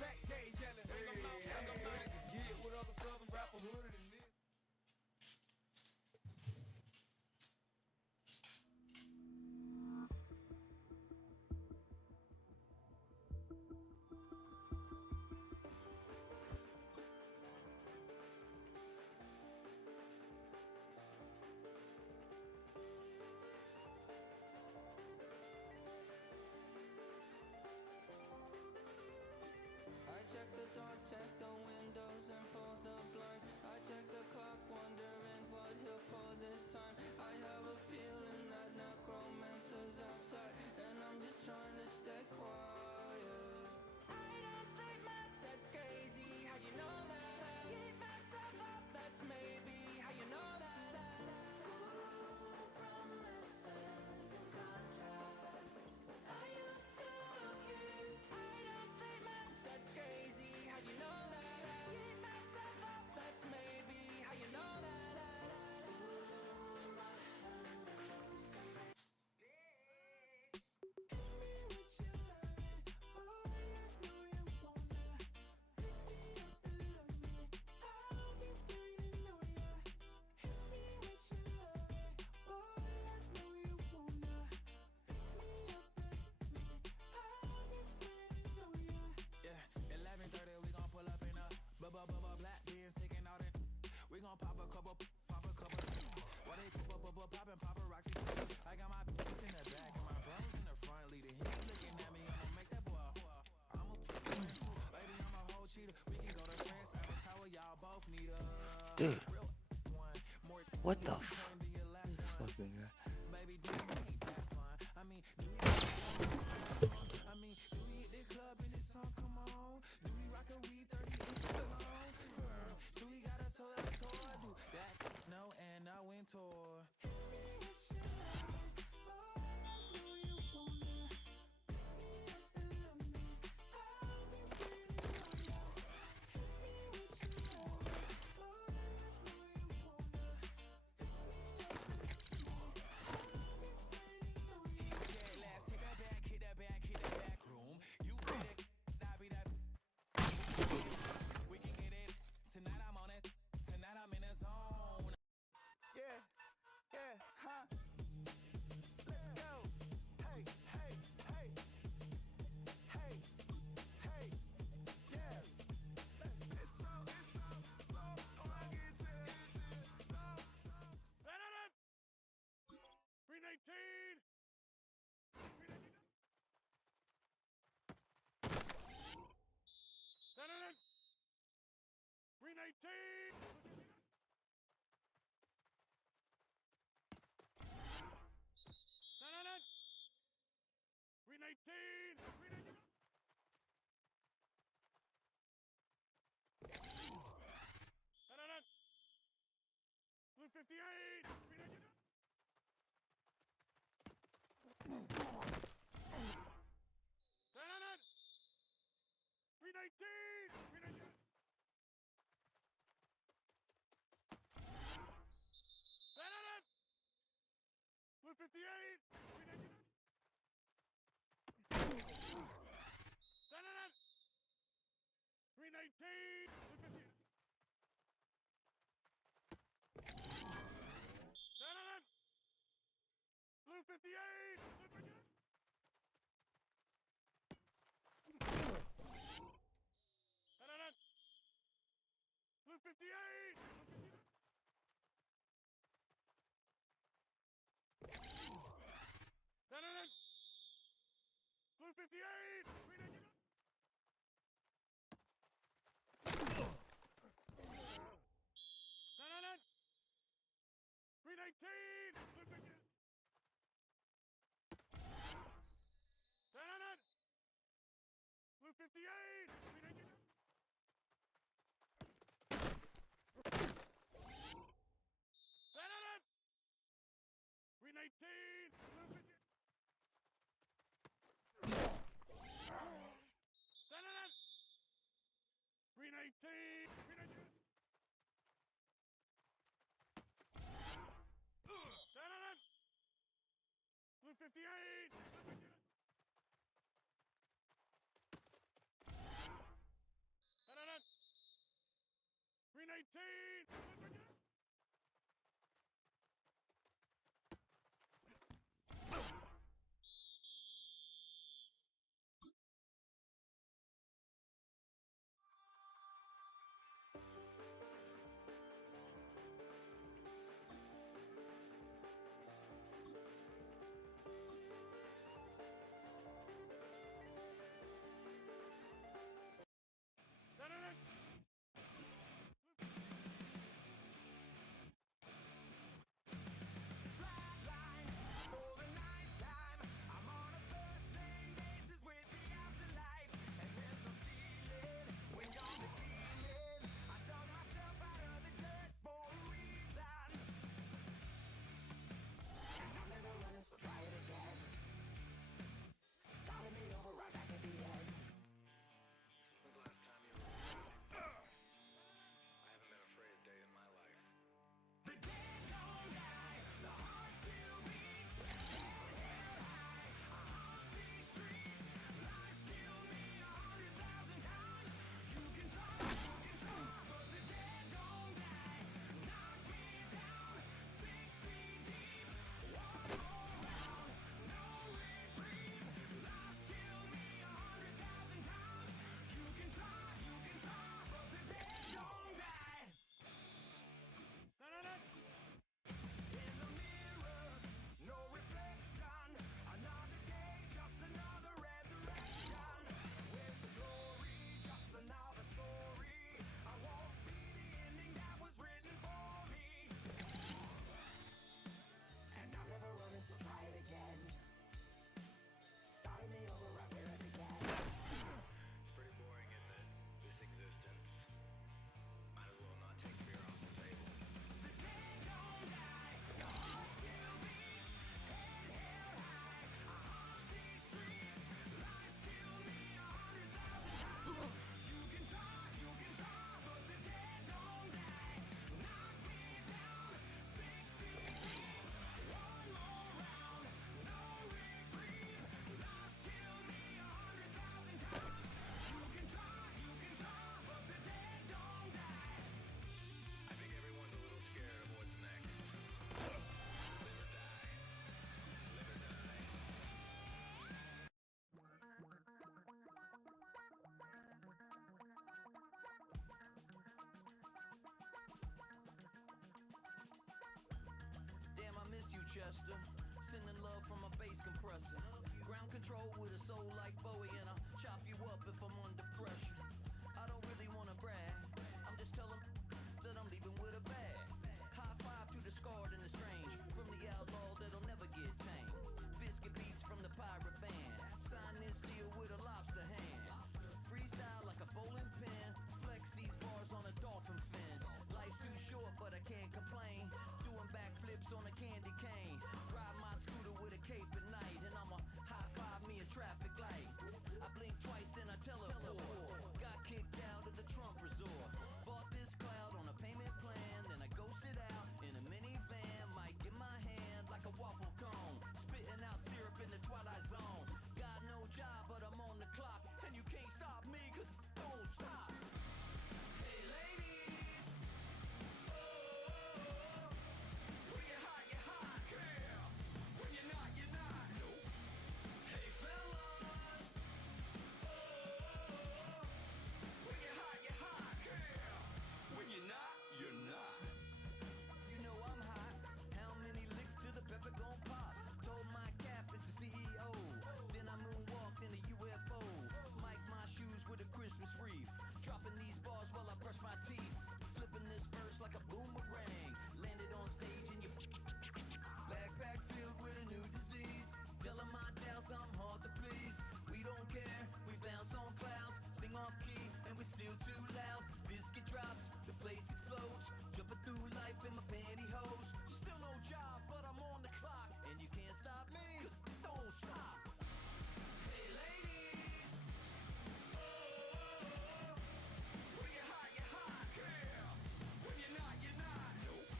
back, they yelling. Hey, I'm ready to get with other southern rapper hooded than this. Check the doors, check the windows, and pull the blinds. I check the clock, wondering what he'll pull this time. I have a feeling that necromancer's outside, and I'm just trying to stay quiet. I don't sleep much, that's crazy. How'd you know that? Keep myself up, that's maybe how you know that. Ooh, promises and contracts. I used to keep. I don't sleep much, that's crazy. How'd you know that? Keep myself up, that's maybe how you know that. Ooh, my hallucinations. Hit me with your loving, boy, I know you wanna. Pick me up and love me, I'll be waiting on ya. Hit me with your loving, boy, I know you wanna. Pick me up and me, I'll be waiting on ya. Yeah, 11:30, we gon' pull up in a black beans taking out it. We gon' pop a couple. While they poppin' paparazzi pictures. I got my in the back and my bros in the front leading. He looking at me, I'ma make that boy. I'm a baby, I'm a whole cheater. We can go to France, Eiffel Tower, y'all both need a Dude, real one. More what the turn to your last one. fucking guy? Baby, do you ain't that fun? I mean, do we hit the club and this song come on? Do we rock a weed 30 inches long? Do we got a soda tour? Do that no and a wind tour. Hit me with your loving, boy, I know you wanna. Pick me up and love me, I'll be waiting on ya. Hit me with your loving, boy, I know you wanna. Pick me up and love me, I'll be waiting on ya. Yeah, let's take a back, hit that back room. You be that, I be that. We can get it. Tonight I'm on it. Tonight I'm in the zone. Yeah, huh? Let's go. Hey, yeah. It's so, oh, I get it, so. 319! Senator! 319! Senator! 319! 319! Senator! Blue 58! 319! Senator! 319! 319! Senator! Blue 58! 319! Senator! 319! Blue 58! Senator! Blue 58! Blue 58! Senator! Blue 58! Senator! Blue 58! 319! Senator! 319! Blue 58! Senator! Blue 58! 319! Senator! 319! Blue 58! Chester. Sending love from a bass compressor. Ground control with a soul like Bowie, and I'll chop you up if I'm under pressure. I don't really wanna brag, I'm just telling that I'm leaving with a bag. High five to the scarred and the strange, from the outlaw that'll never get tamed. Biscuit beats from the pirate band, sign this deal with a lobster hand. Freestyle like a bowling pin, flex these bars on a dolphin fin. Life's too short but I can't complain, doing backflips on a candy cane. Ride my scooter with a cape at night, and I'ma high five me a traffic light. I blink twice then I teleport, got kicked out of the Trump resort. Bought this cloud on a payment plan, then I ghosted out in a minivan. Mic in my hand like a waffle cone, spitting out syrup in the twilight zone. Got no job but I'm on the clock, and you can't stop me cause don't stop. Hey ladies, oh, when you're hot, yeah. When you're not, you're not. Nope. Hey fellas, oh, when you're hot, yeah. When you're not, you're not. You know I'm hot. How many licks till the pepper gon' pop? Told my cap it's the CEO. Then I moonwalked in a UFO. Mic my shoes with a Christmas wreath. Dropping these bars while I brush my teeth. Flipping this verse like a boomerang. Landed on stage in your backpack filled with a new disease. Telling my doubts I'm hard to please. We don't care, we bounce on clouds. Sing off key and we still too loud. Biscuit drops, the place explodes. Jumping through life in my pantyhose. Still no job but I'm on the clock, and you can't stop me cause don't stop. Hey ladies, oh, when you're hot, yeah. When you're not, you're not. Nope.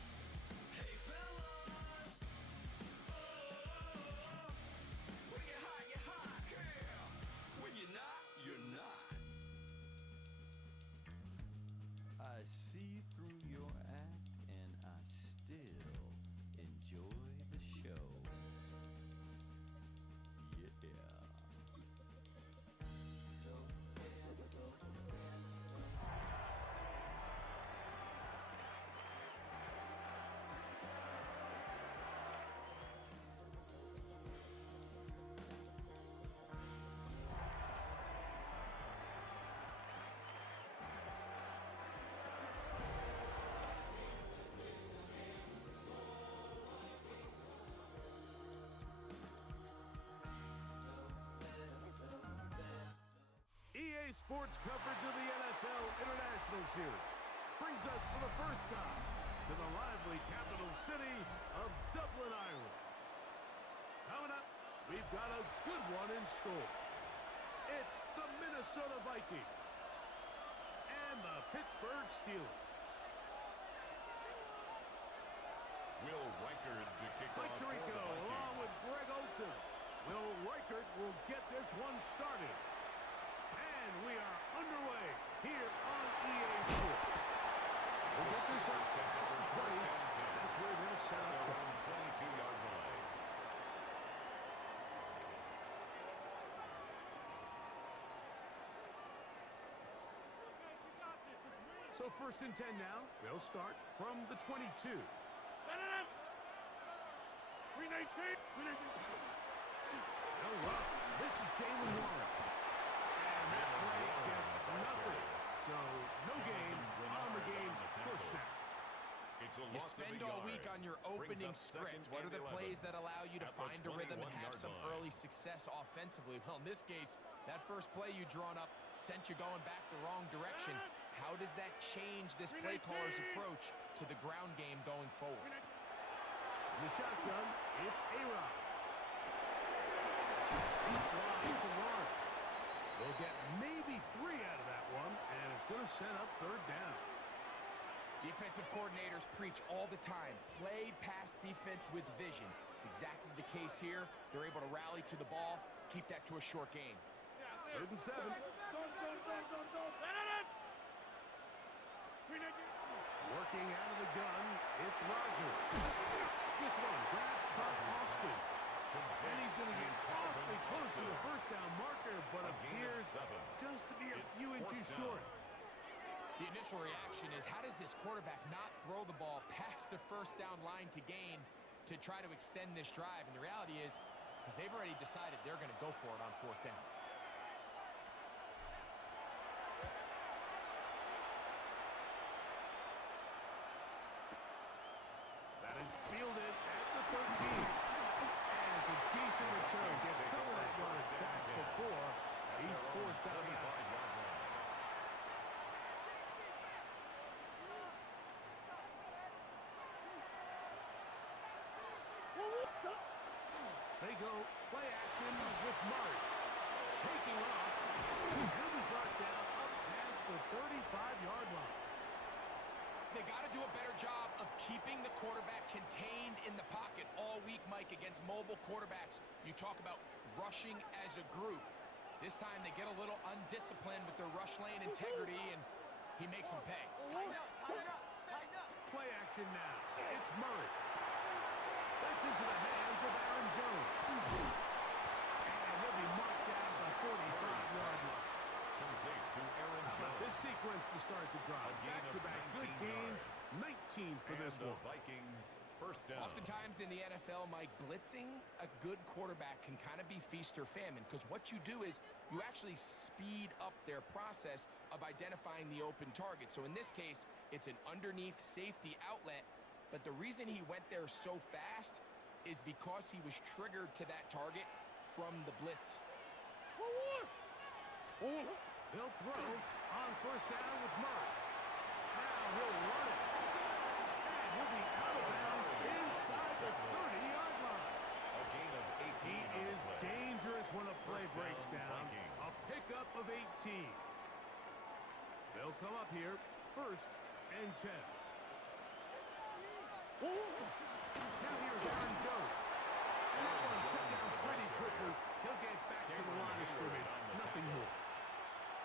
Hey fellas, oh, when you're hot, yeah. When you're not, you're not. I see through your act and I still enjoy the show. Yeah. EA Sports coverage of the NFL International Series brings us for the first time to the lively capital city of Dublin, Ireland. Coming up, we've got a good one in store. It's the Minnesota Vikings and the Pittsburgh Steelers. Will Reichard to kick Mike off for the Tirico Vikings. along with Greg Olson. Will Reichard will get this one started. And we are underway here on EA Sports. We'll get this up past the 20. That's where they'll set up from. 22-yard line. So first and 10 now. They'll start from the 22. Oh, wow. This is Jalen Warren. And that play gets nothing. So no gain on the game's first snap. It's a You loss of spend a all yard. week on your Brings opening up second script. What are and the 11 plays that allow you to at the find a rhythm and have 21-yard some line. early success offensively? Well, in this case, that first play you drawn up sent you going back the wrong direction. How does that change this play caller's approach to the ground game going forward? In the shotgun, it's A-Rod. Deep line to Warren. They'll get maybe 3 out of that one, and it's going to set up third down. Defensive coordinators preach all the time, play pass defense with vision. It's exactly the case here. They're able to rally to the ball, keep that to a short game. Third and 7. Working out of the gun, it's Roger. This one, grabbed by Austin. And he's going to get awfully close to the first down marker, but appears just to be a few inches short. The initial reaction is, how does this quarterback not throw the ball past the first down line to gain? to try to extend this drive. And the reality is, because they've already decided they're going to go for it on 4th down. That is fielded at the 13. And it's a decent return. Get some of that yardage back before he's forced out of bounds. They go play action with Murray. Taking off. He'll be brought down up past the 35-yard line. They got to do a better job of keeping the quarterback contained in the pocket all week, Mike, against mobile quarterbacks. You talk about rushing as a group. This time they get a little undisciplined with their rush lane integrity, and he makes them pay. Play action now. It's Murray. That's into the hands of Aaron Jones. And he'll be marked down at the 45-yard line. Complete to Aaron Jones. This sequence to start the drive. Back-to-back good games. 19 for this the one. Vikings first down. Oftentimes in the NFL, Mike, blitzing a good quarterback can kind of be feast or famine, because what you do is you actually speed up their process of identifying the open target. So in this case, it's an underneath safety outlet, but the reason he went there so fast is because he was triggered to that target from the blitz. He'll throw on 1st down with Murray. Now he'll run it. And he'll be out of bounds inside the 30-yard line. A gain of 18. He is dangerous when a play First breaks down, down. Vikings. A pickup of 18. They'll come up here 1st and 10. Now here's Aaron Jones. And they're going to shut down pretty quickly. He'll get back to the line of scrimmage. Nothing more.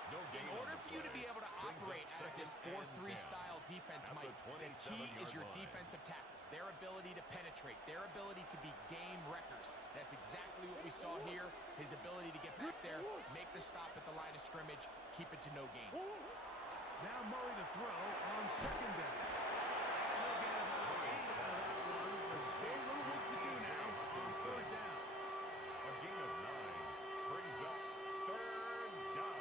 In order for you to be able to operate out of this 4-3 style defense, Mike, the key is your defensive tackles, their ability to penetrate, their ability to be game wreckers. That's exactly what we saw here, his ability to get back there, make the stop at the line of scrimmage, keep it to no gain. Now Murray to throw on 2nd down. And they'll get about 8 out of that one, but still a little work to do now on 3rd down. A gain of 9 brings up 3rd down.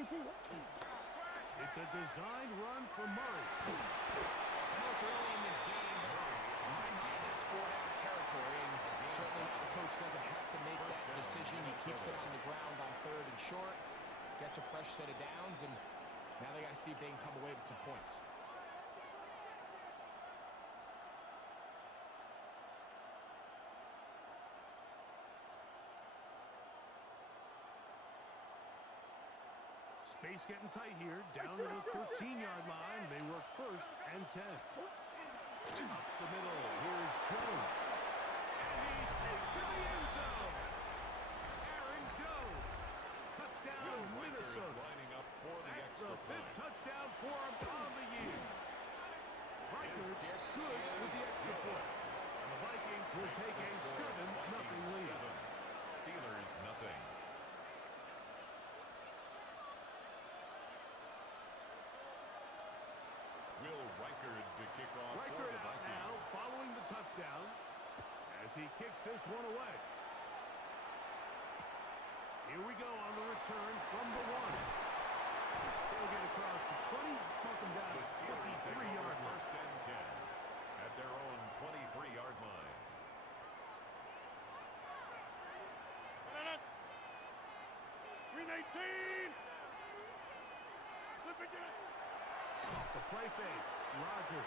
It's a designed run for Murray. I know it's early in this game, but in my mind, that's 4-down territory, and certainly now the coach doesn't have to make that decision. He keeps it on the ground on 3rd and short, gets a fresh set of downs, and now they got to see if they can come away with some points. Space getting tight here, down to the 13-yard line. They work 1st and 10. Up the middle, here's Jones. And he's into the end zone. Aaron Jones. Touchdown, Minnesota. Lining up for the That's extra the 5th point. touchdown for him on the year. Reichard good with the extra point. And the Vikings will take a 7-0 lead. 7. Steelers nothing. Will Reichard to kick off for Reichard the out Vikings. now following the touchdown as he kicks this one away. Here we go on the return from the 1. They'll get across the 20, mark them down The at Steelers take 23-yard over line. 1st and 10 at their own 23-yard line. Off the play fake, Rodgers.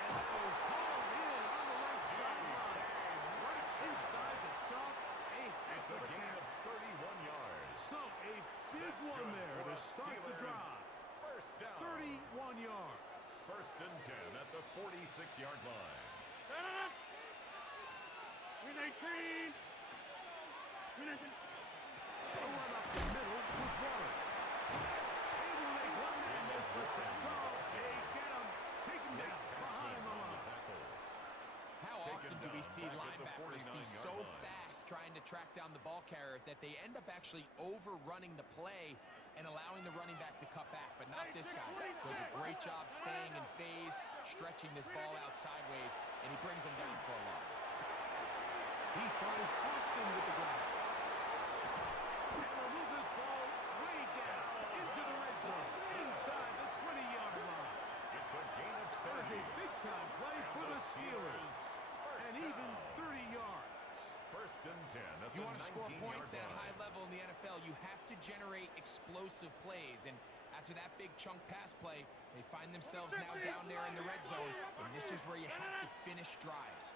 And that is hauled in on the right sideline. Right inside the chalk. A heck It's a of a gain catch. of 31 yards. So a big That's one good there for to the start the Steelers. drive. 1st down. 31 yards. 1st and 10 at the 46-yard line. A run up the middle with Warren. Able to make one man miss with the throw. They get him. Take him down behind the on the line. tackle. How Taken often do we down see back at the linebackers be 49-yard so line. fast trying to track down the ball carrier that they end up actually overrunning the play and allowing the running back to cut back, but not this guy. Does a great job staying in phase, stretching this ball out sideways, and he brings him down for a loss. He finds Austin with the grab. And will move this ball way down into the red zone, inside the 20-yard line. It's a gain of 30. There's a big-time play for the Steelers. And even 30 yards. First and 10 at If you the want to score 19-yard points at a high line. level in the NFL, you have to generate explosive plays. And after that big chunk pass play, they find themselves now down there in the red zone. And this is where you have to finish drives.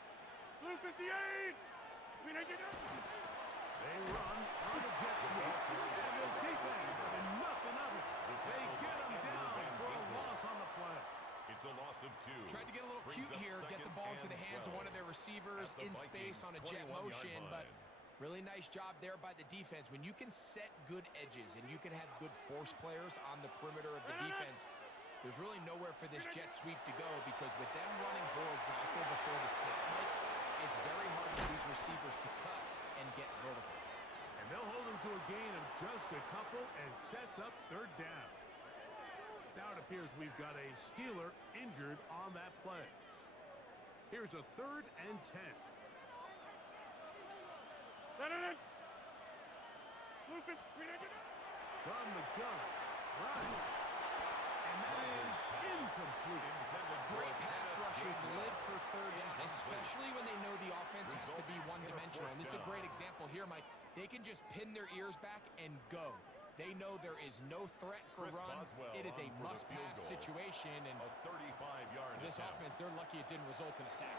Blue 58! They run on the jet sweep. And his defense having nothing of it. They get him down for a loss on the play. It's a loss of 2. Tried to get a little Brings cute up here, get the second ball into and the hands of 12 one of their receivers at the in space Vikings' on a jet 21-yard motion, line. but really nice job there by the defense. When you can set good edges and you can have good force players on the perimeter of the defense, there's really nowhere for this jet sweep to go, because with them running horizontal before the snap, it's very hard for these receivers to cut and get vertical. And they'll hold him to a gain of just a couple and sets up third down. Now it appears we've got a Steeler injured on that play. Here's a 3rd and 10. From the gun, right. And that is incomplete. Great pass rushers live for third down, especially when they know the offense has to be one-dimensional. And this is a great example here, Mike. They can just pin their ears back and go. They know there is no threat for run. It is a must-pass situation, and A 35-yard this offense, they're lucky it didn't result in a sack.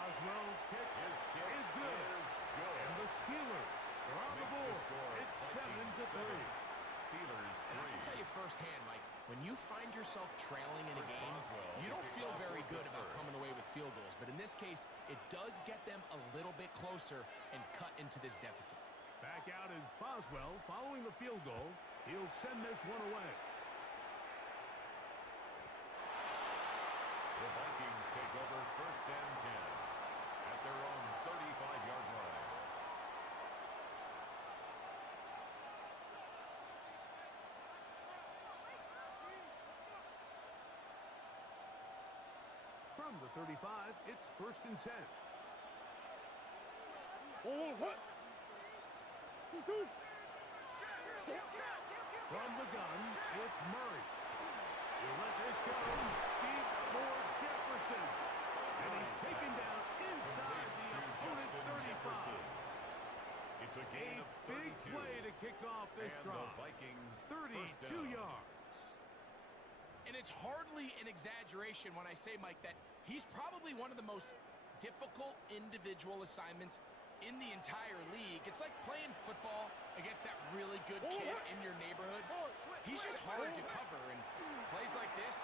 Oswell's kick His kick is good. And the Steelers are on the Makes the board. score It's Vikings 7-3. Steelers And I 3. can tell you firsthand, Mike, when you find yourself trailing in a Chris game, Boswell, you the don't feel kickoff very for good about Pittsburgh. coming away with field goals. But in this case, it does get them a little bit closer and cut into this deficit. Back out is Boswell following the field goal. He'll send this one away. The Vikings take over first and 10 at their own 35-yard line. From the 35, it's first and 10. From the gun, it's Murray. He'll let this go deep for Jefferson. And he's taken down inside the opponent's 35. It's a A gain of big 32. play to kick off this And drive. the Vikings 32 first down. yards. And it's hardly an exaggeration when I say, Mike, that he's probably one of the most difficult individual assignments in the entire league. It's like playing football against that really good kid in your neighborhood. He's just hard to cover, and plays like this,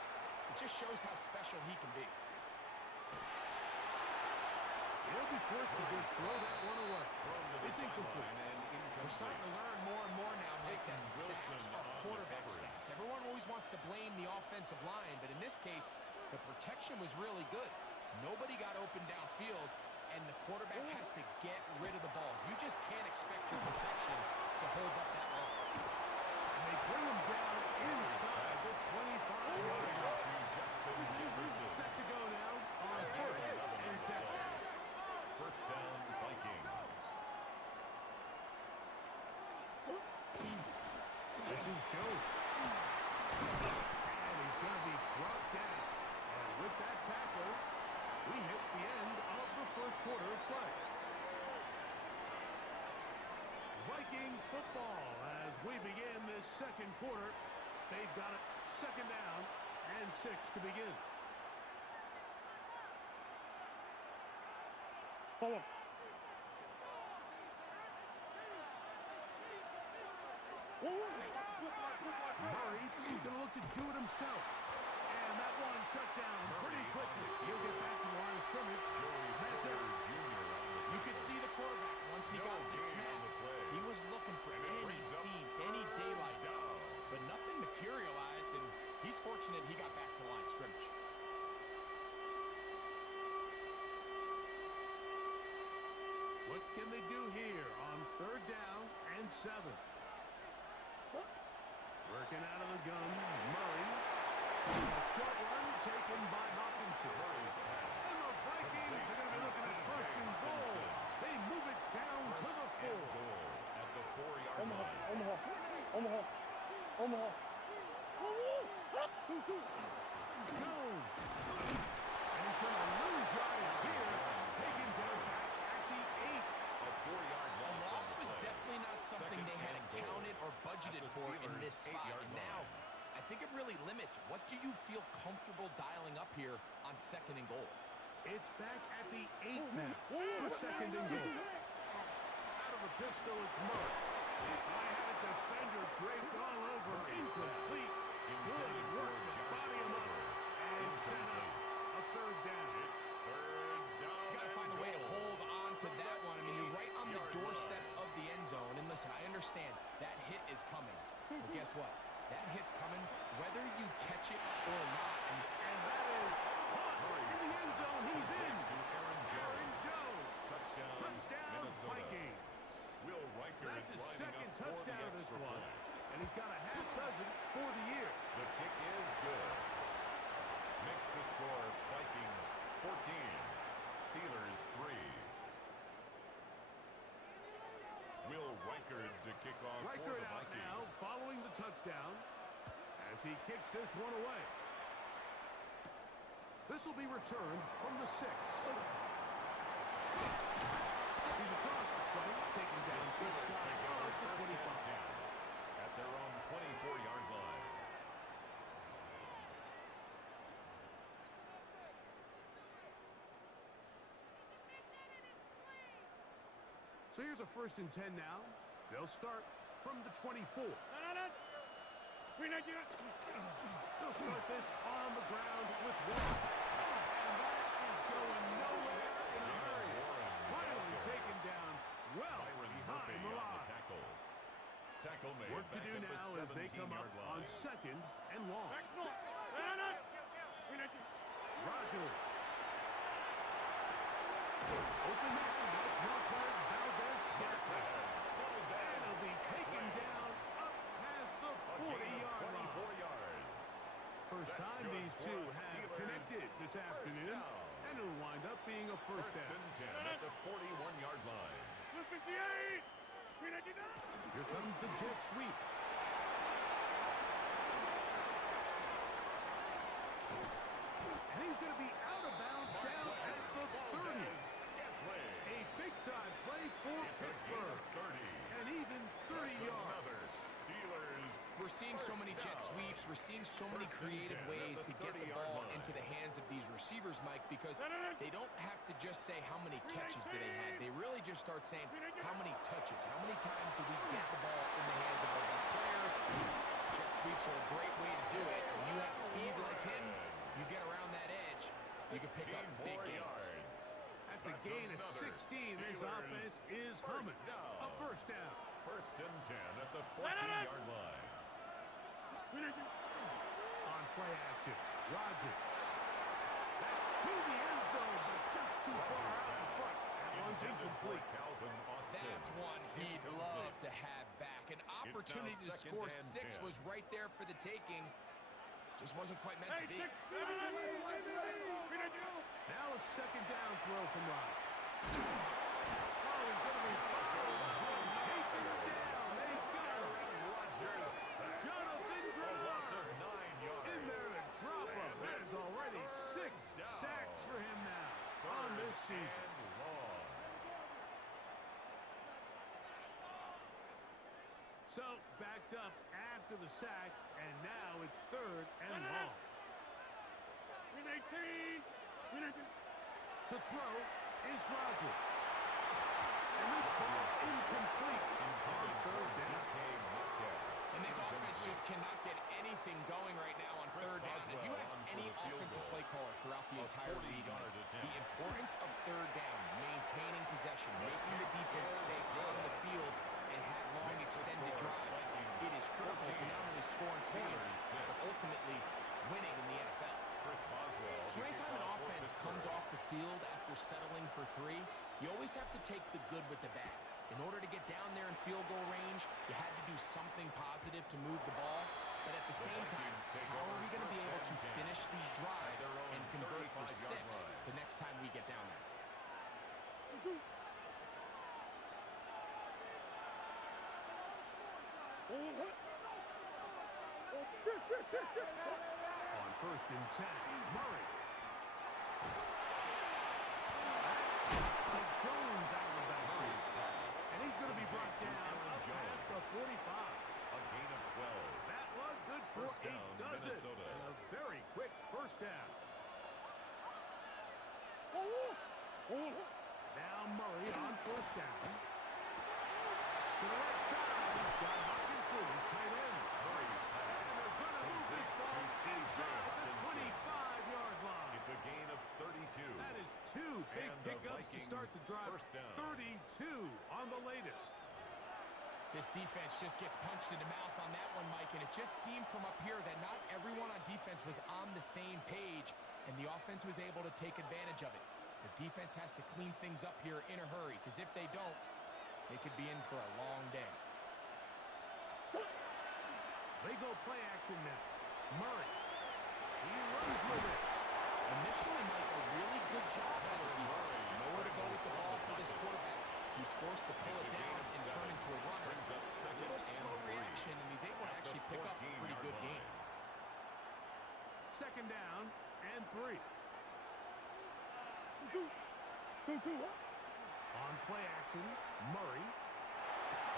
it just shows how special he can be. He'll be forced to just throw that one away. Thrown to the It's incomplete. sideline and We're starting to learn more and more now, Mike, that Wilson sacks on are the quarterback coverage. stats. Everyone always wants to blame the offensive line, but in this case, the protection was really good. Nobody got open downfield, and the quarterback has to get rid of the ball. You just can't expect your protection to hold up that long. And they bring him down inside the 25-yard line. Justin Jefferson. Set to go now on first and 10. First down, Vikings. This is Jones. And he's going to be brought down. And with that tackle, we hit the end of the first quarter of play. Vikings football as we begin this second quarter. They've got it second down and 6 to begin. Murray is going to look to do it himself. And that one shut down pretty quickly. He'll get back to the line of scrimmage. That's it. You could see the quarterback once he got the snap. He was looking for any seam, any daylight. But nothing materialized, and he's fortunate he got back to the line of scrimmage. What can they do here on 3rd down and 7? Working out of the gun, Murray. A short run taken by Hopkinson. And the Vikings are going to be looking at 1st and goal. They move it down to the 4. At the 4-yard line. Omaha. Jones. And he's going to lose yardage here. Taken down back at the 8. A 4-yard The loss. loss was definitely not something they had accounted or budgeted for in this spot. And now, I think it really limits. What do you feel comfortable dialing up here on 2nd and goal? It's back at the 8 now for 2nd and goal. Out of the pistol, it's Murray. I had a defender draped all over. Incomplete. Good work to body him up and set up a 3rd down. It's 3rd down. He's got to find a way to hold on to that one. I mean, you're right on the doorstep of the end zone. And listen, I understand that hit is coming. But guess what? That hit's coming whether you catch it or not. And that is caught in the end zone. He's in. To Aaron Jones. Touchdown, Minnesota. Vikings. Will Riker That's his is lining second up for the touchdown of this extra one. point. And he's got a half dozen for the year. The kick is good. Makes the score Vikings 14, Steelers 3. Will Riker to kick off for Riker the out Vikings. now following the touchdown as he kicks this one away. This will be returned from the 6. He's across the 20, taken down just Steelers shy take over of the 1st and 25. 10 at their own 24-yard line. So here's a 1st and 10 now. They'll start from the 24. They'll start this on the ground with 1. And that is going nowhere in a hurry. Finally taken down well behind the line. Tackle made. Work to do back at now the as they come up 17-yard on line. 2nd and long. Rogers. Open man. That's Marquez Valdez-Scantling. And he'll be taken down up past the 40-yard line. 24 yards. First That's time good these for two the have Steelers. connected this afternoon. down. And it'll wind up being a first First down. and 10 at the 41-yard line. Here comes the jet sweep. And he's going to be out of bounds down at the 30. A big-time play for Pittsburgh. 30. And even 30 yards. Another Steelers. We're seeing so many jet sweeps. We're seeing so many creative ways to get the ball into the hands of these receivers, Mike, because they don't have to just say how many catches that they had. They really just start saying how many touches, how many times do we get the ball in the hands of our best players. Jet sweeps are a great way to do it. When you have speed like him, you get around that edge, you can pick up big gains. That's a gain of 16. This offense is humming. A first down. First and 10 at the 14-yard line. On play action, Rogers. That's to the end zone, but just too far out in front. That one's incomplete. Calvin Austin. That's one he'd love to have back. An opportunity to second score and 6 10. was right there for the taking. Just wasn't quite meant to be. Now a second down throw from Rogers. Oh, he's going to be taken down. They got him. Jonathan Greenard in there to drop him. That is already 6 sacks for him now on this season. So backed up after the sack, and now it's 3rd and long. To throw is Rogers. And this ball's incomplete on 3rd down. And this offense just cannot get anything going right now on 3rd down. If you ask any offensive play caller throughout the entire league, the importance of 3rd down, maintaining possession, making the defense stay on the field and have long extended drives, it is critical to not only scoring points, but ultimately winning in the NFL. So anytime an offense comes off the field after settling for 3, You always have to take the good with the bad. In order to get down there in field goal range, you had to do something positive to move the ball. But at the same time, how are we going to be able to finish these drives and convert for 6 the next time we get down there? On 1st and 10, Murray. That's Jones out of the backfield. And he's going to be brought down up past the 45. A gain of 12. That one good for First 8 down, does it. Minnesota. And a very quick first down. Now Murray on 1st down. To the right side, he's got Hawkinson, his tight end. Murray's pass. And they're going to move this ball inside the 25-yard line. It's a gain of 32. That is 2 big And the pickups to start the drive. Vikings first down. 32 on the latest. This defense just gets punched in the mouth on that one, Mike, and it just seemed from up here that not everyone on defense was on the same page, and the offense was able to take advantage of it. The defense has to clean things up here in a hurry, because if they don't, they could be in for a long day. They go play action now. Murray. He runs with it. Initially, Mike, a really good job by the defense. Nowhere to go with the ball for this quarterback. He's forced to pull it down and turn into a runner. Brings up A second little and slow 3. reaction, and he's able to actually pick up a pretty good gain. 2nd down and 3. On play action, Murray.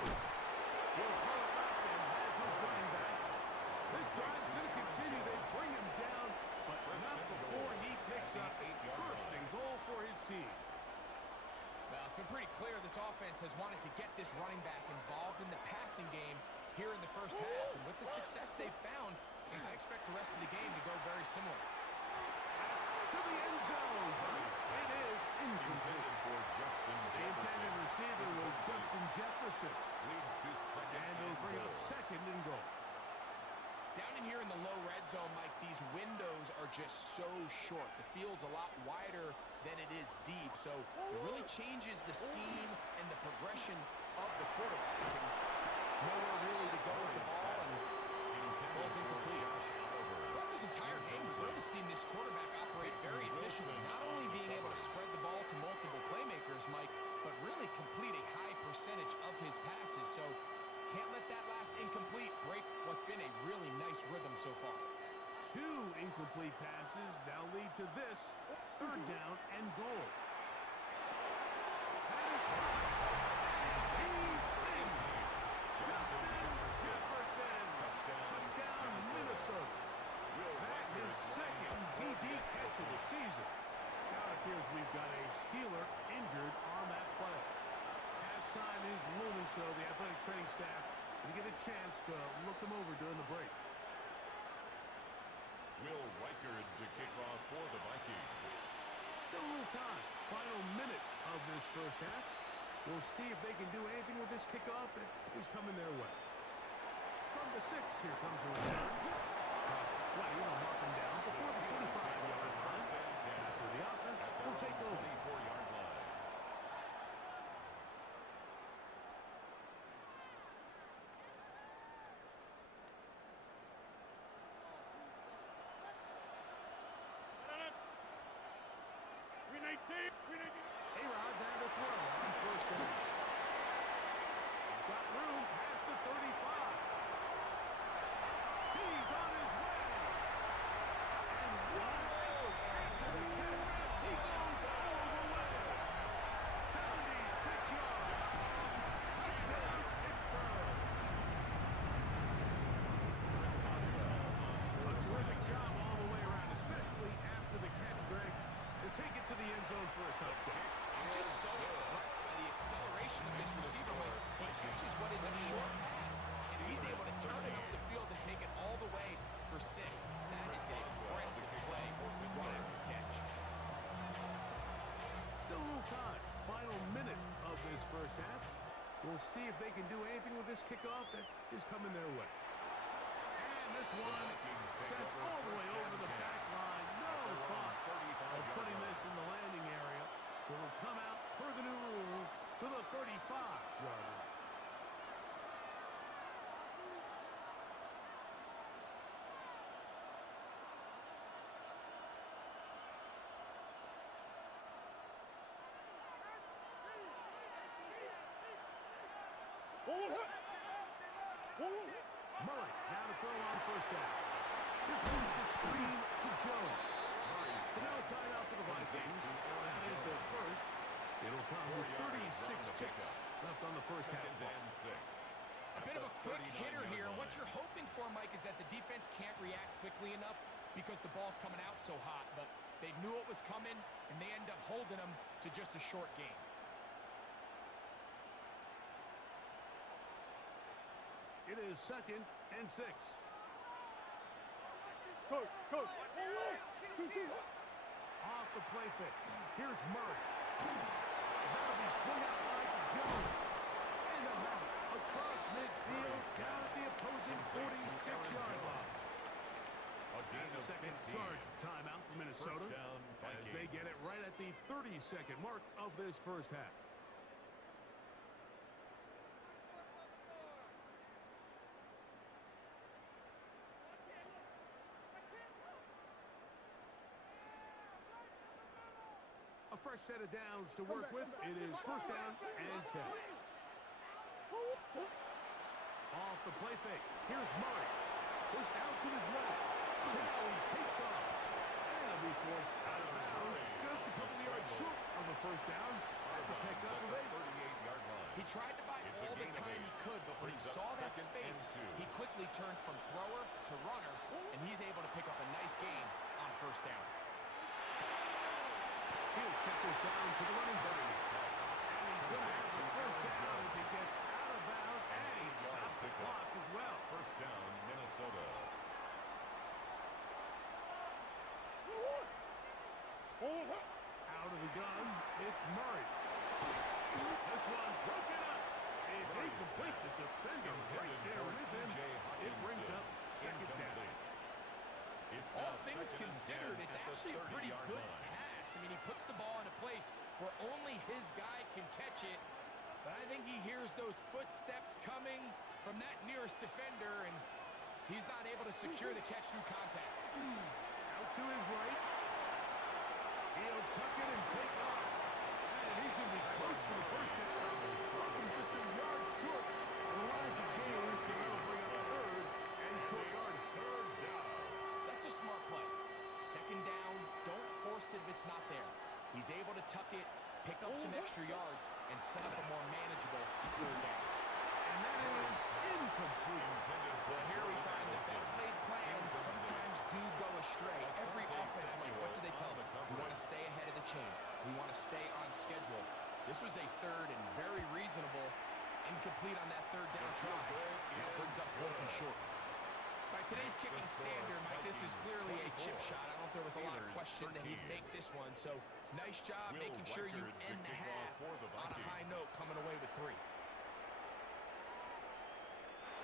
Will throw it left and has his running back. This drive's going to continue. They bring him down, but not before he picks up 1st and goal for his team. Well, it's been pretty clear this offense has wanted to get this running back involved in the passing game here in the first half. And with the success they've found, I expect the rest of the game to go very similar. To the end zone. It is incomplete. Intended for Justin The Jefferson. intended receiver was Justin Jefferson. Leads to second And they'll bring up goal. 2nd and goal. Down in here in the low red zone, Mike, these windows are just so short. The field's a lot wider than it is deep, so it really changes the scheme and the progression of the quarterback. And nowhere really to go with the ball, and falls incomplete. Throughout this entire game, we've really seen this quarterback operate very efficiently, not only being able to spread the ball to multiple playmakers, Mike, but really complete a high percentage of his passes. So can't let that last incomplete break what's been a really nice rhythm so far. 2 incomplete passes now lead to this 3rd down and goal. That is caught. He's in. Justin Jefferson. Touchdown, Minnesota. That is 2nd TD catch of the season. Now it appears we've got a Steeler injured on that play. Halftime is looming, so the athletic training staff will get a chance to look him over during the break. Will Reichard to kick off for the Vikings. Still a little time. Final minute of this first half. We'll see if they can do anything with this kickoff that is coming their way. From the 6, here comes a return. Across the 20, they'll mark him down before the 25-yard line. That's where the offense will take over. 24-yard line. A-Rod there to throw on 1st down. He's got room past the 35. He's on his way. And one after the catch, he goes all the way. 76 yards. Touchdown, Pittsburgh. A terrific job all the way around, especially after the catch, Greg, to take it to the end zone for a touchdown. I'm just so impressed by the acceleration of this receiver, Mike. He catches what is a short pass, and he's able to turn it up the field and take it all the way for 6. That is an impressive play, run after catch. Still a little time. Final minute of this first half. We'll see if they can do anything with this kickoff that is coming their way. And this one sent all the way over the back line. No thought of putting this in the landing area. So it'll come out per the new Murray now to throw on first down. Here comes the screen to Jones. So now a timeout for the Vikings. That is their first. It'll come with 36 ticks left on the first half clock. A bit of a quick hitter here. What you're hoping for, Mike, is that the defense can't react quickly enough because the ball's coming out so hot. But they knew it was coming, and they end up holding them to just a short game. It is 2nd and 6. Coach. Off the play fake. Here's Murray. That'll be swung out wide to Jones. And a hop across midfield down at the opposing 46-yard line. That's a second charge timeout for Minnesota as they get it right at the 30-second mark of this first half. A fresh set of downs to work with. It is first down and 10. Off the play fake. Here's Murray. Pushed out to his left. Now he takes off. And he'll be forced out of bounds. Just a couple yards short of the first down. That's a pickup of 8. He tried to buy all the time he could, but when he saw that space, he quickly turned from thrower to runner, and he's able to pick up a nice gain on first down. He'll check this down to the running back. And he's going to have the first down as he gets out of bounds. And he stopped the clock as well. First down, Minnesota. Out of the gun, it's Murray. This one broken up. It's incomplete. The defender right there with him. It brings up second down. All things considered, it's actually a pretty good pass. I mean, he puts the ball in a place where only his guy can catch it. But I think he hears those footsteps coming from that nearest defender, and he's not able to secure the catch through contact. Out to his right. He'll tuck it and take off. And he's going to be close to the first down. Just a yard short of the line to gain, so that'll bring up a third and short yard. Third down. That's a smart play. Second down, don't force it if it's not there. He's able to tuck it, pick up some extra yards, and set up a more manageable third down. And that is incomplete. Well, here we find the best laid plans sometimes do go astray. Every offense, Mike, what do they tell them? We want to stay ahead of the chains. We want to stay on schedule. This was a third and very reasonable. Incomplete on that third down try. That brings up fourth and short. By today's kicking standard, Mike, this is clearly a chip shot. I don't think there was a lot of question that he'd make this one. So, nice job making sure you end the half on a high note, coming away with 3.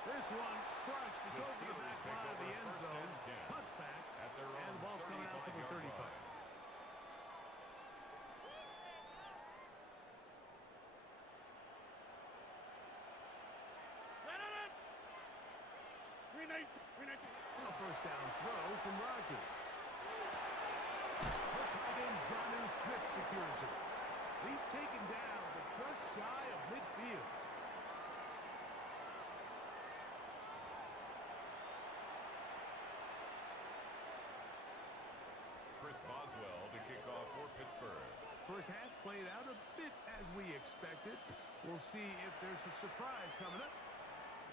This one crushed. It's over the back line of the end zone. Touchback. And the ball's coming out to the 35. A first down throw from Rodgers. The tight end, Jonnu Smith, secures it. He's taken down, but just shy of midfield. Chris Boswell to kick off for Pittsburgh. First half played out a bit as we expected. We'll see if there's a surprise coming up.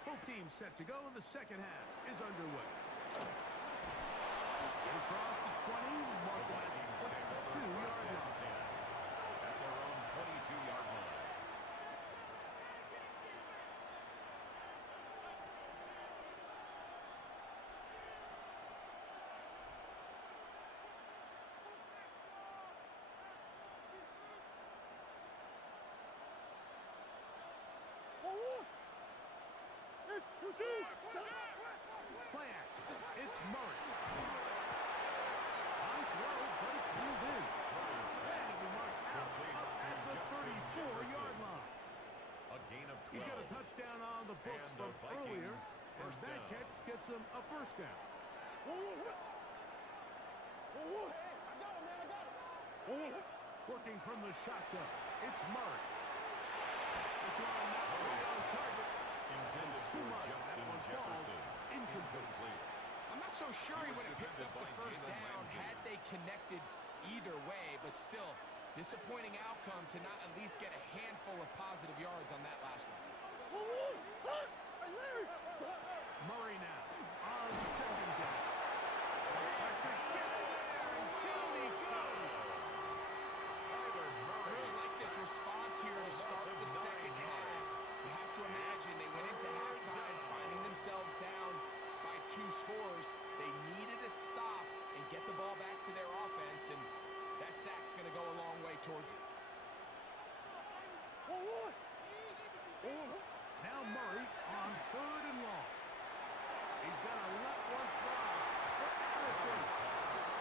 Both teams set to go, and the second half is underway. Across the 20, mark the 22-yard line. At their own 22-yard line. Play action. It's Murray. On throw, but it's pulled in. And it'll be marked out up at the 34-yard line. A gain of 12. He's got a touchdown on the books And from the Vikings earlier, and first that down. catch gets him a first down. Working from the shotgun, it's Murray. This one not right on target. Intended too for much. That Justin one falls Jefferson. incomplete. I'm not so sure he He was would have picked up defended the by first Jalen down Ramsey. had they connected either way, but still, disappointing outcome to not at least get a handful of positive yards on that last one. Murray now on second down. Pressure gets there, and down he goes. Kyler I Murray. really like this response here to start the second half. You have to imagine they went into halftime finding themselves down by 2 scores. They needed to stop and get the ball back to their offense, and that sack's going to go a long way towards it. Now Murray on third and long. He's going to let one fly for Anderson.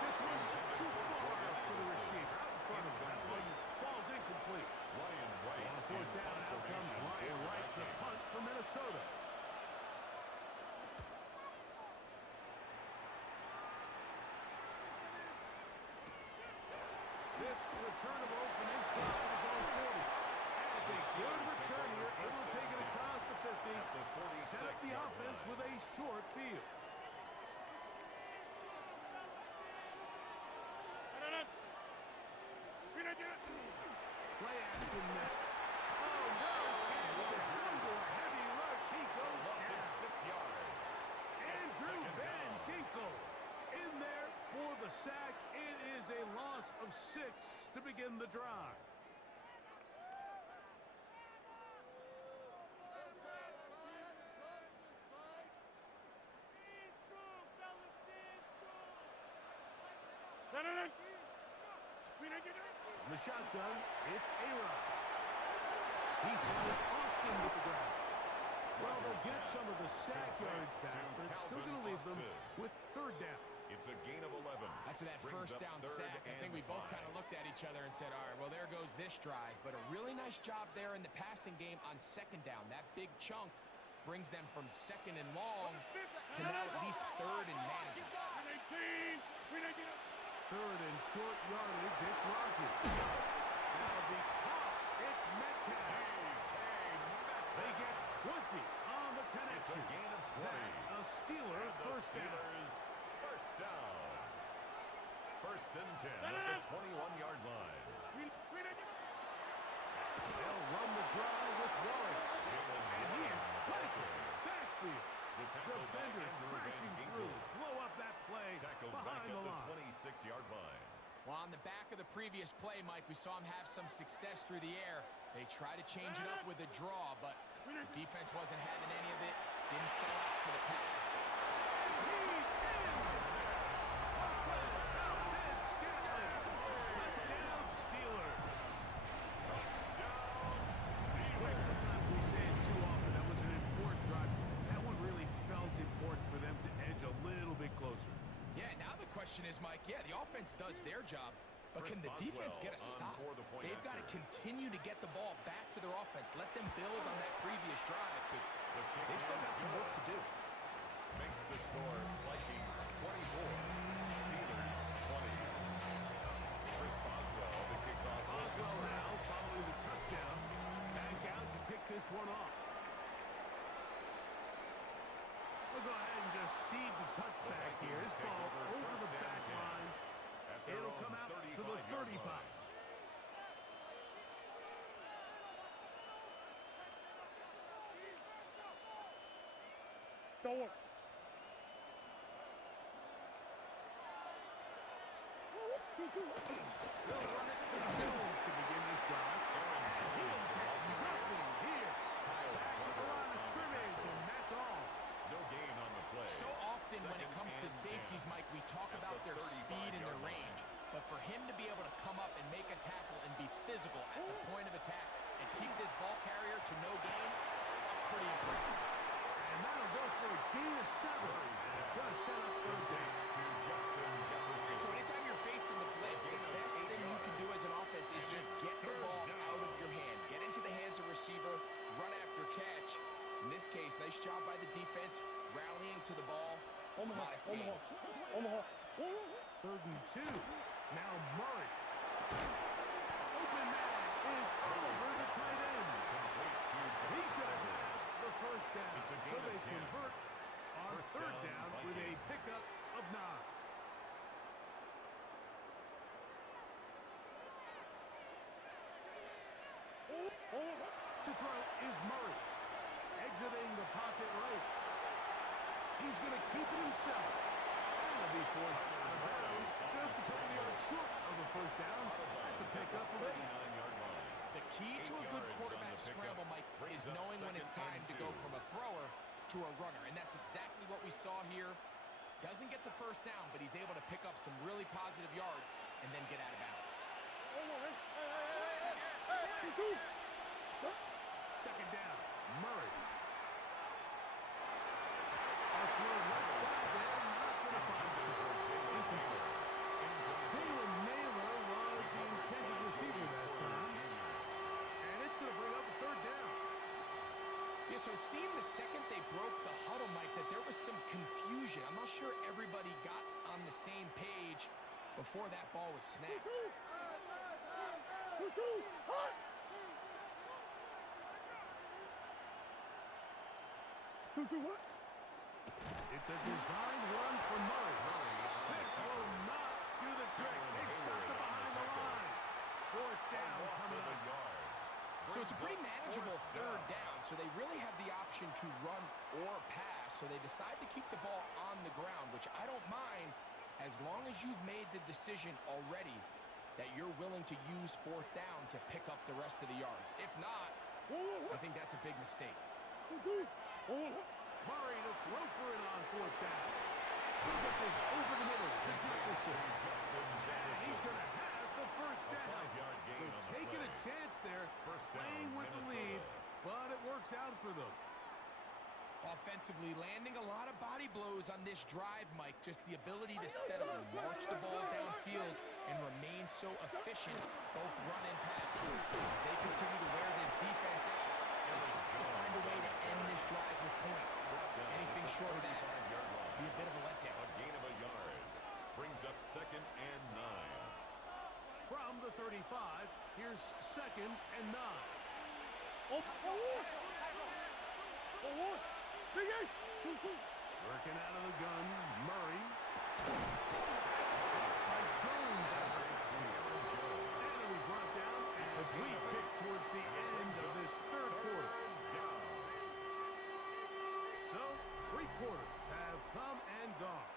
This one just too far for the receiver. Out in front of him. That one falls incomplete. Ryan Wright. On fourth down, out comes Ryan Wright to punt for Minnesota. This return of from inside his own 40. And a good return here, able to take it across the 50. Set up the offense with a short field. Play action now. Oh, no! Chandler under a heavy rush. He goes Loss of down. 6 yards. Andrew Second Van down. Ginkel in there for the sack. It is a loss of 6 to begin the drive. The shotgun, it's A-Rod. He finds Austin with the grab. Well, they'll get some of the sack yards back, but it's still going to leave them with third down. It's a gain of 11. After that Brings first up down third sack, I think and we both 5. kind of looked at each other and said, all right, well, there goes this drive. But a really nice job there in the passing game on second down. That big chunk brings them from second and long to now at least third and manageable. Third and short yardage, it's Rogers. Now the caught, it's Metcalf. They get 20 on the It's a connection. gain of 20. That's a Steeler And the first down. Steelers first down. First and 10 at the 21-yard line. They'll run the drive with Warren. And he is planted. Backfield. The tackle by Defenders Andrew Van crashing Ginkel. through. Blow up that play Tackled back behind at the the line. 26-yard line. Well, on the back of the previous play, Mike, we saw him have some success through the air. They tried to change it up with a draw, but the defense wasn't having any of it. Didn't sell out for the pass. He's in. Valdez Scantling. Touchdown Steelers. Wait, sometimes we say it too often. That was an important drive. That one really felt important for them to edge a little bit closer. Yeah, now the question is, Mike, yeah, the offense does their job, but Chris can the defense Boswell get a on stop? for the point They've got to after. continue to get the ball back to their offense. Let them build on that previous drive because The kick they've still is got some work to do. Makes the score Vikings 24, Steelers 20. Chris Boswell, the kickoff. Boswell now following the touchdown. Back out to pick this one off. We'll go ahead and just cede the touchback here. This ball over the back line. It'll come out to the 35. They'll run it to Jones to begin this drive. And he'll get nothing here. Back to the line of scrimmage, and that's all. No gain on the play. So often when it Second comes to and safeties, 10. Mike, we talk At about the their speed and their 35-yard line. range. But for him to be able to come up and make a tackle and be physical at the point of attack and keep this ball carrier to no gain, that's pretty impressive. And that'll go for a gain of 7. And it's going to set up third down. To Justin Jefferson. So anytime you're facing the blitz, the best thing you can do as an offense is just get the ball out of your hand. Get into the hands of receiver, run after catch. In this case, nice job by the defense, rallying to the ball. Modest gain. Third and 2. Now Murray. Open man is over the tight end. Complete to He's going to Jefferson. have the first down. It's a So gain of they 10. convert on First third down, down with a Vikings. pickup of 9. To throw is Murray. Exiting the pocket right. He's going to keep it himself. And he'll be forced out of bounds just a couple yards short of the first down. That's a pickup of 8. 39-yard line. The key to a 8 good yards quarterback on the pickup. scramble, Mike, Brings is up knowing when it's second time and to go 2. from a thrower to a runner, and that's exactly what we saw here. Doesn't get the first down, but he's able to pick up some really positive yards and then get out of bounds. Second down, Murray. A throw left side there, not going to find it. Incomplete. Jalen Naylor was the intended receiver that time. And it's going to bring up a third down. Yeah, so it seemed the second they broke the huddle, Mike, that there was some confusion. I'm not sure everybody got on the same page before that ball was snapped. It's a designed run for Murray. This will not do the trick. They stopped it behind the line. Fourth down coming up. So it's a pretty manageable third down, so they really have the option to run or pass, so they decide to keep the ball on the ground, which I don't mind as long as you've made the decision already that you're willing to use fourth down to pick up the rest of the yards. If not, I think that's a big mistake. Murray to throw for it on fourth down. He'll get this over the middle to Jefferson. And he's going to have the first down. 5-yard gain So on the taking a play. chance there, First down, playing with the lead, Minnesota. but it works out for them. Offensively, landing a lot of body blows on this drive, Mike. Just the ability to steadily march the ball downfield and remain so efficient, both run and pass. As they continue to wear this defense out, they have to find a way to end this drive with points. Anything short of that would be a bit of a letdown. A gain of a yard. Brings up second and 9. From the 35, here's second and 9. Working out of the gun, Murray. By Jones out there. And it was brought down as we tick towards the end of this third quarter. So, 3 quarters have come and gone.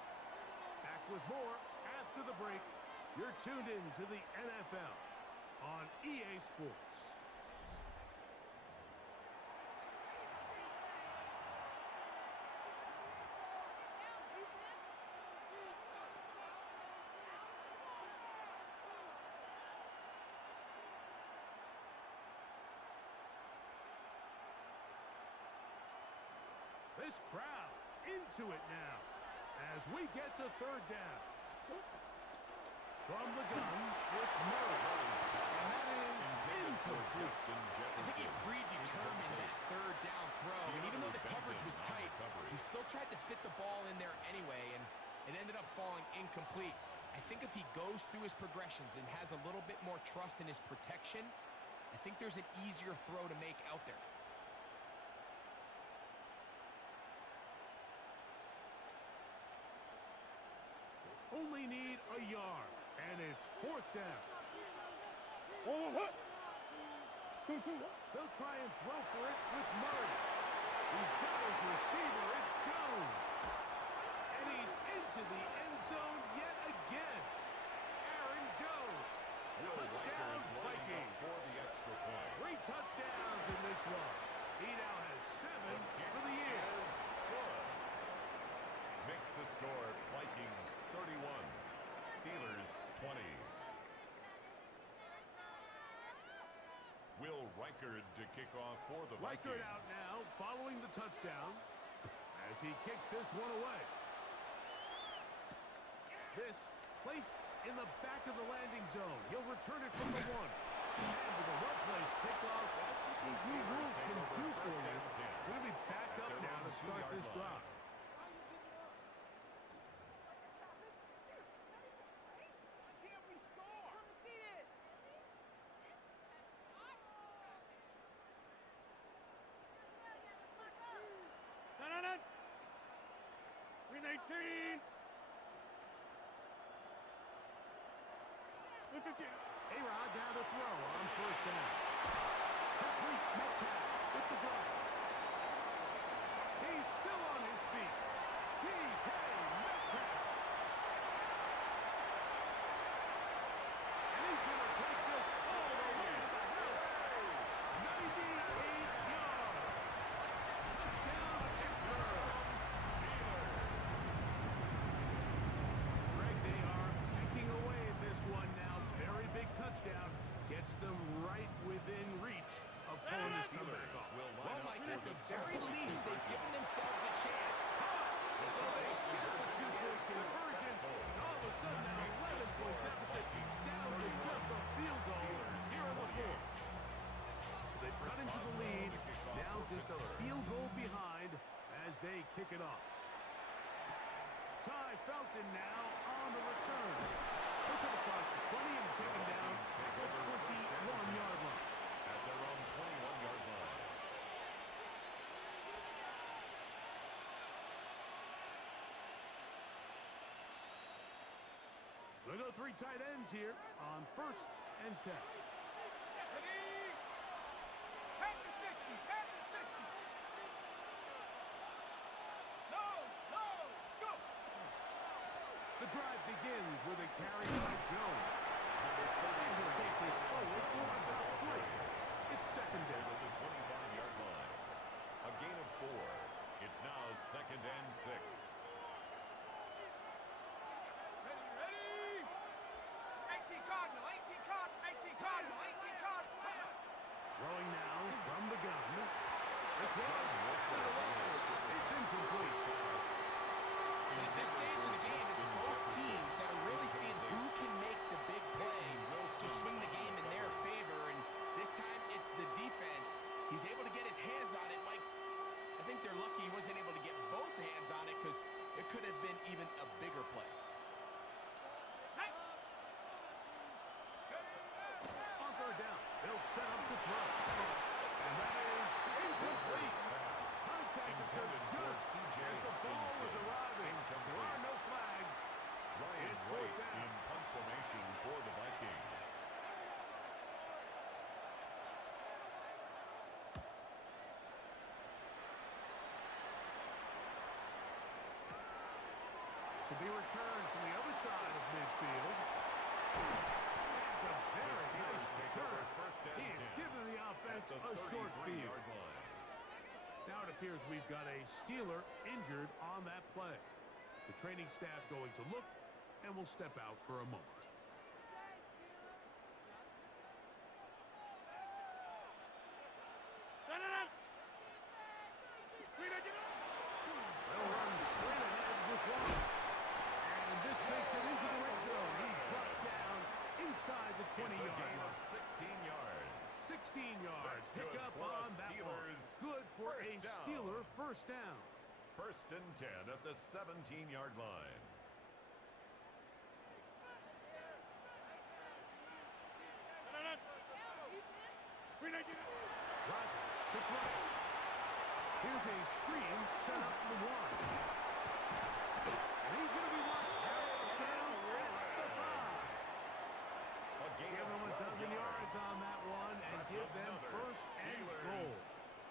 Back with more after the break. You're tuned in to the NFL on EA Sports. This crowd into it now as we get to third down. From the gun, it's Murray. And that is incomplete. I think he predetermined that third down throw, and even though the coverage was tight, he still tried to fit the ball in there anyway, and it ended up falling incomplete. I think if he goes through his progressions and has a little bit more trust in his protection, I think there's an easier throw to make out there. Only need a yard, and it's fourth down. They'll try and throw for it with Murray. He's got his receiver, it's Jones. And he's into the end zone yet again. Aaron Jones. Touchdown, Vikings. For the extra point. 3 touchdowns in this one. He now has 7 for the year. Good. Makes the score Vikings 31, Steelers 20. Will Reichard to kick off for the Reichard Vikings. out now following the touchdown as he kicks this one away. This placed in the back of the landing zone. He'll return it from the 1. And with a well-placed kickoff, that's what these new rules can do for you. We're going to be back up now to start this drive. 18. A-Rod down to throw on first down. Complete Metcalf with the drive. He's still on his feet. D.K. Metcalf. And he's going to take this all the way to the house. 98 yards. Touchdown, Pittsburgh. Greg, they are picking away at this one now. Very big touchdown. Gets them right within reach of pulling this comeback off. Well, Mike, at the very least, they've given themselves a chance. So they get the two-point conversion. All of a sudden, an 11-point deficit down to just a field goal here in the fourth. So they've cut into the lead. Now just a field goal behind as they kick it off. Ty Felton now on the return. He'll come across the 20 and take him down at the 21-yard line. At their own 21-yard line. We'll go three tight ends here on 1st and 10. Ready? Head to 60. Head to 60. No, go. The drive begins with a carry by Jones. And he'll take this forward for about 3. It's second down. At the 25-yard line. A gain of 4. It's now 2nd and 6. Ready? 18 Cardinal. 18 Cardinal. 18 Cardinal. 18 Cardinal. Throwing now from the gun. This one. It's incomplete. And at this stage of the game, it's both teams that are really seeing who can make the big play to swing the game in their favor. And this time, it's the defense. He's able to get his hands on it. Mike, I think they're lucky he wasn't able to get both hands on it because it could have been even a bigger play. On third down, they'll set up to throw. And that is incomplete. Contact occurred just as the ball was arriving. There are no flags. Ryan It's Wright fourth down. in punt formation for the Vikings. To be returned from the other side of midfield. It's a very nice return. He has given the offense a short field. Line. Now it appears we've got a Steeler injured on that play. The training staff going to look, and we'll step out for a moment. They'll run straight ahead with one. And this takes it into the red zone. He's brought down inside the 20-yard Gain of line. 16 yards. 16 yards. That's Pick good up for on the that one. Steelers. Good for a First down. Steeler first down. 1st and 10 at the 17-yard line. Rodgers to throw. Here's a screen set up for one. And he's going to be locked down at the 5. A gain Give of them a 12 dozen yards on that one and That's give them another 1st and goal.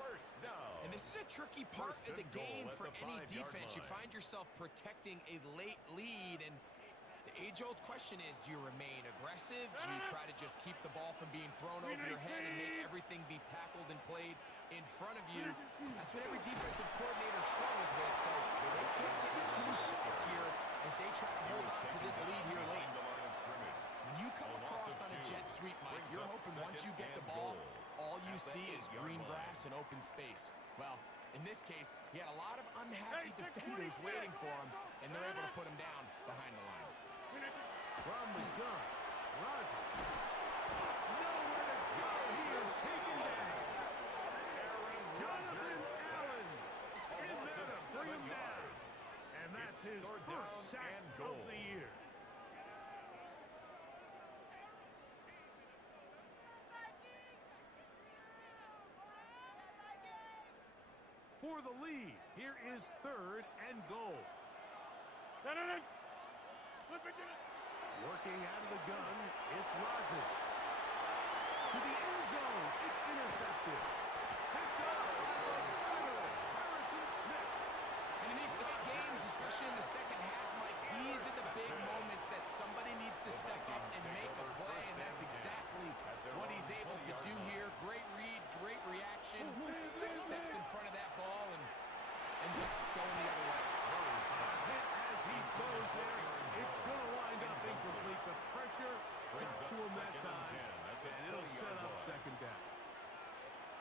First down. And this is a tricky part First of the and goal game at for the any 5-yard defense. You line. find yourself protecting a late lead, and the age-old question is, do you remain aggressive? Do you try to just keep the ball from being thrown over your head and make everything be tackled and played in front of you? That's what every defensive coordinator struggles with, so they can't get too soft here as they try to hold on to this lead here late. When you come across on a jet sweep, Mike, you're hoping once you get the ball, all you see is green grass and open space. Well, in this case, he had a lot of unhappy defenders waiting for him, and they're able to put him down behind the line. From the gun, Rodgers. Nowhere to go. He is taken down. Jonathan Allen in there to bring him down. And that's his first sack of the year. For the lead, here is 3rd and goal. Working out of the gun, it's Rodgers. To the end zone, it's intercepted. Picked up Harrison Smith. And in these tight games, especially in the second half, Mike, these are the big moments that somebody needs to step up and make a play, and that's exactly what he's able to do here. Great read, great reaction, steps in front of that ball and ends up going the other way. Hit as he throws there. It's going to wind up incomplete. The pressure got to him that time, and it'll set up second down.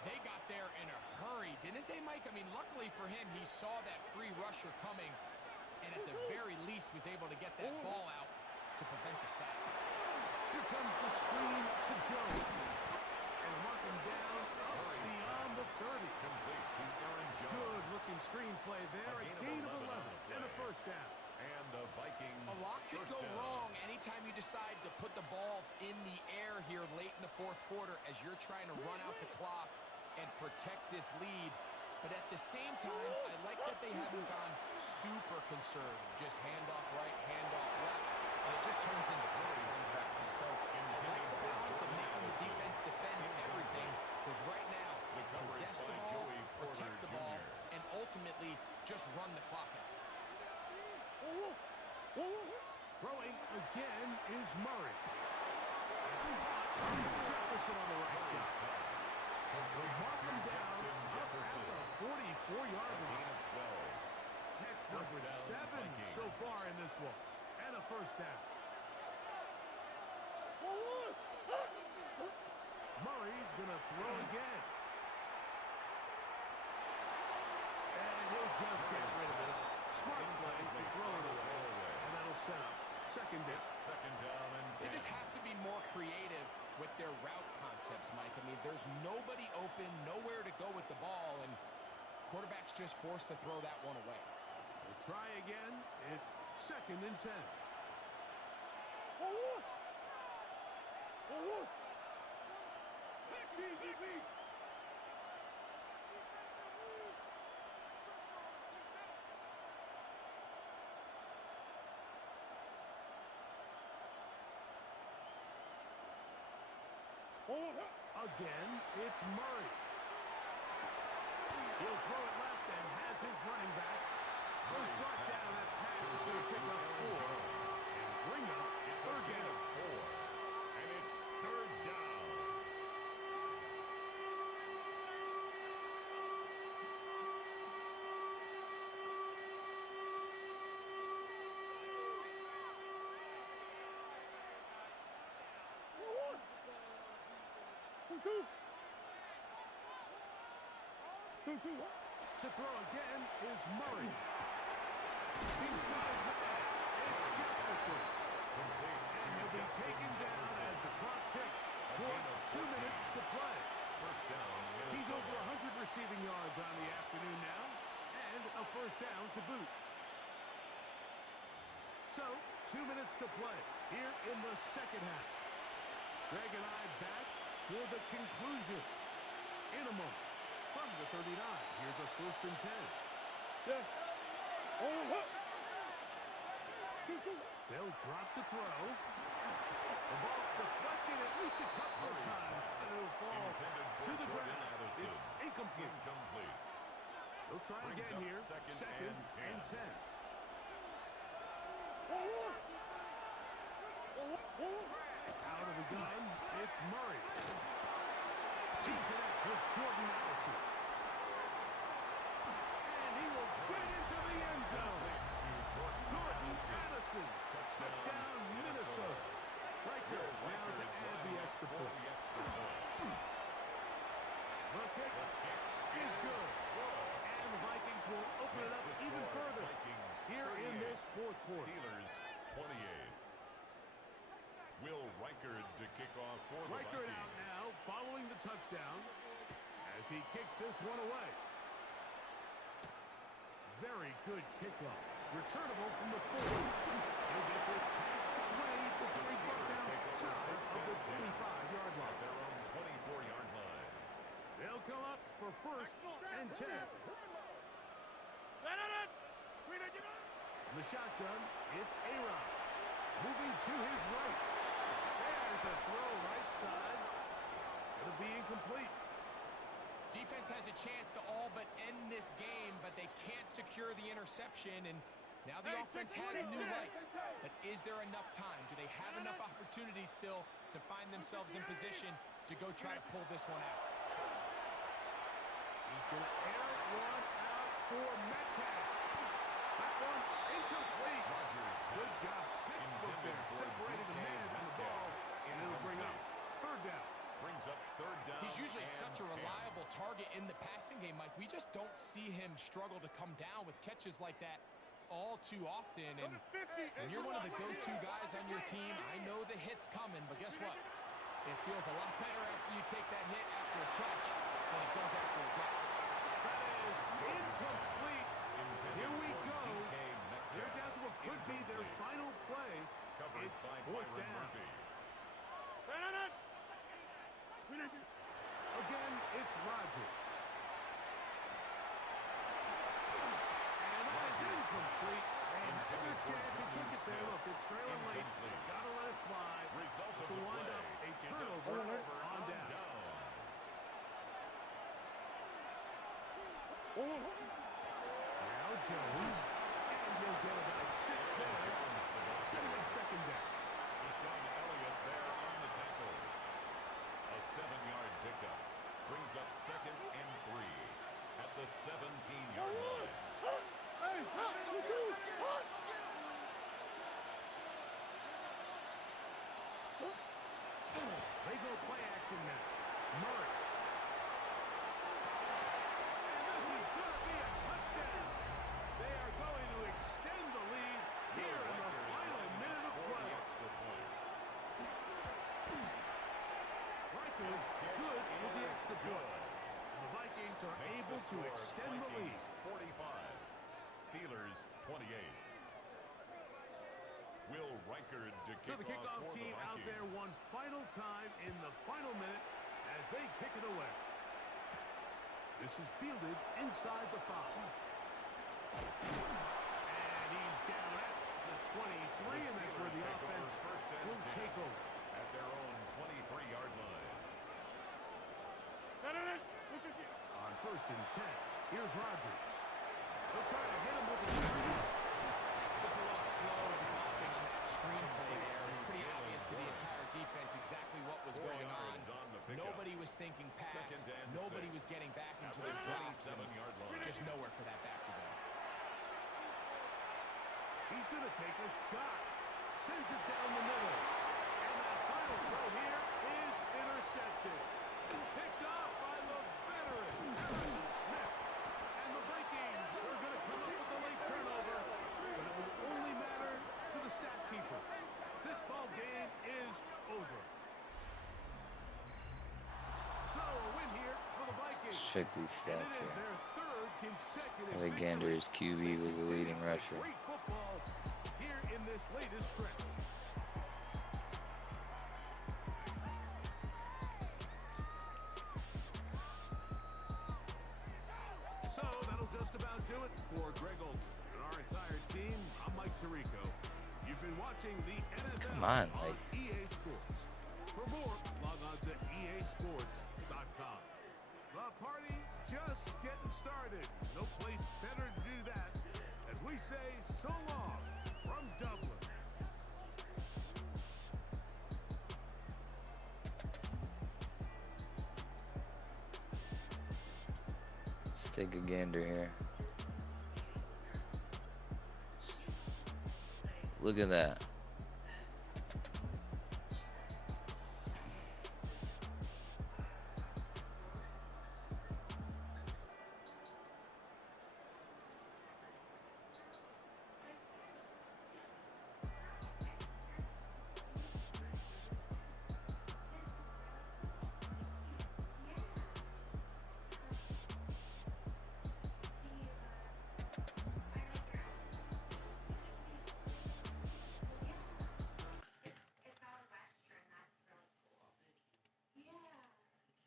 They got there in a hurry, didn't they, Mike? I mean, luckily for him, he saw that free rusher coming, and at the very least was able to get that ball out to prevent the sack. Here comes the screen to Jones. And marking down beyond the 30. Complete to Aaron Jones. Good looking screen play there. A gain of 11 and a first down. And the Vikings A lot could first go down. wrong anytime you decide to put the ball in the air here late in the fourth quarter as you're trying to run out the clock and protect this lead. But at the same time, I like that they haven't gone super conservative. Just handoff right, handoff left, and it just turns into turnovers. So I like the balance of making the defense defend everything, because right now, possess the ball, protect the ball, and ultimately just run the clock out. Throwing again is Murray. Jefferson on the right side. Mark him down up at the 44-yard line. Catch number 7 so far in this one. And a first down. Murray's going to throw again. And he'll just get rid of this. Smart play to throw it away. And that'll set up second down. Second down and 10. They just have to be more creative with their route concepts, Mike. I mean, there's nobody open, nowhere to go with the ball, and quarterback's just forced to throw that one away. We'll try again. It's second and 10. Again, it's Murray. He'll throw it left and has his running back. Goes brought down. That pass is going to pick up 4. And bring up third down. 4. And it's third down. To throw again is Murray. He's got his man. It's Jefferson. And he'll be taken down as the clock ticks towards 2 minutes to play. First down. He's over 100 receiving yards on the afternoon now, and a first down to boot. So, 2 minutes to play here in the second half. Greg and I back for the conclusion in a moment. From the 39, here's a first and 10. They'll drop to throw. The ball deflected at least a couple of times, and it'll fall to the ground. It's incomplete. They'll try again here. Second and 10. Out of the gun, it's Murray. He connects with Jordan Allison. And he will get into the end zone. Jordan Allison. Touchdown, Minnesota. Right there, now to add the extra point. The kick is good. And the Vikings will open it up even further here in this fourth quarter. Steelers 28. Will Reichard to kick off for the Reichard Vikings. out now, following the touchdown, as he kicks this one away. Very good kickoff. Returnable from the 4. He'll get this past the 20 before he brought down shy of the 25-yard line. Their own 24-yard line. They'll come up for first and 10. In the shotgun, it's Aaron. Moving to his right. There's a throw right side. It'll be incomplete. Defense has a chance to all but end this game, but they can't secure the interception, and now the offense has new life. But is there enough time? Do they have enough opportunities still to find themselves in position to go try to pull this one out? He's going to air one out for Metcalf. That one incomplete. Good job. Textbook there, separating the man from the ball, and it'll bring up third down. Brings up third down. He's usually and such a 10. reliable target in the passing game, Mike. We just don't see him struggle to come down with catches like that all too often. And you're one of the go-to guys on your team. I know the hit's coming, but guess what? It feels a lot better after you take that hit after a catch than it does after a drop. That is incomplete. Here we go. They're down to what could be their final play. Covered It's by fourth Byron down. Murphy. Again, it's Rodgers. And that is incomplete. And good chance. He took it there. Look, they're trailing late. Gotta let it fly. Result This of will the wind play up a is turnover on down. Now Jones. And he'll get about 6 there. Setting up second down. Deshaun Elliott there on the tackle. A 7-yard pickup. Brings up second and 3 at the 17-yard line. They go play action now. Murray. And this is going to be a touchdown. They are going to extend the lead here in the final minute of play. Extra point. Rikers good with the extra point. And the Vikings are able to extend the lead. 45. Steelers 28. Will Reichard to So the kick off kickoff for team the out there Vikings. one final time in the final minute as they kick it away. This is fielded inside the 5. And he's down at the 23, and that's where the offense will take over. At their own 23-yard line. On first and 10, here's Rodgers. They'll try to hit him with the screen. Just a little slow developing on that screenplay there. It's pretty obvious to the entire defense exactly what was 4 going on. yards on the pickup. Nobody was thinking pass. Second and Nobody 6. was getting back into At their the drops. and 27-yard line. Just nowhere for that back to go. He's going to take a shot. Sends it down the middle. And that final throw here is intercepted. Picked off by the veteran, Harrison Smith. And the Vikings are going to come up with a late turnover. But it will only matter to the stat keepers. This ball game is over. So a win here for the Vikings. Check these And stats it is here. their third consecutive Alexander's victory. QB was the leading rusher. Great football here in this latest stretch. So that'll just about do it for Greg Olson and our entire team. I'm Mike Tirico. You've been watching the NFL Come on, like- EA Sports. For more, log on to easports.com. The party just getting started. No place better to do that as we say so long from Dublin. Let's take a gander here. Look at that.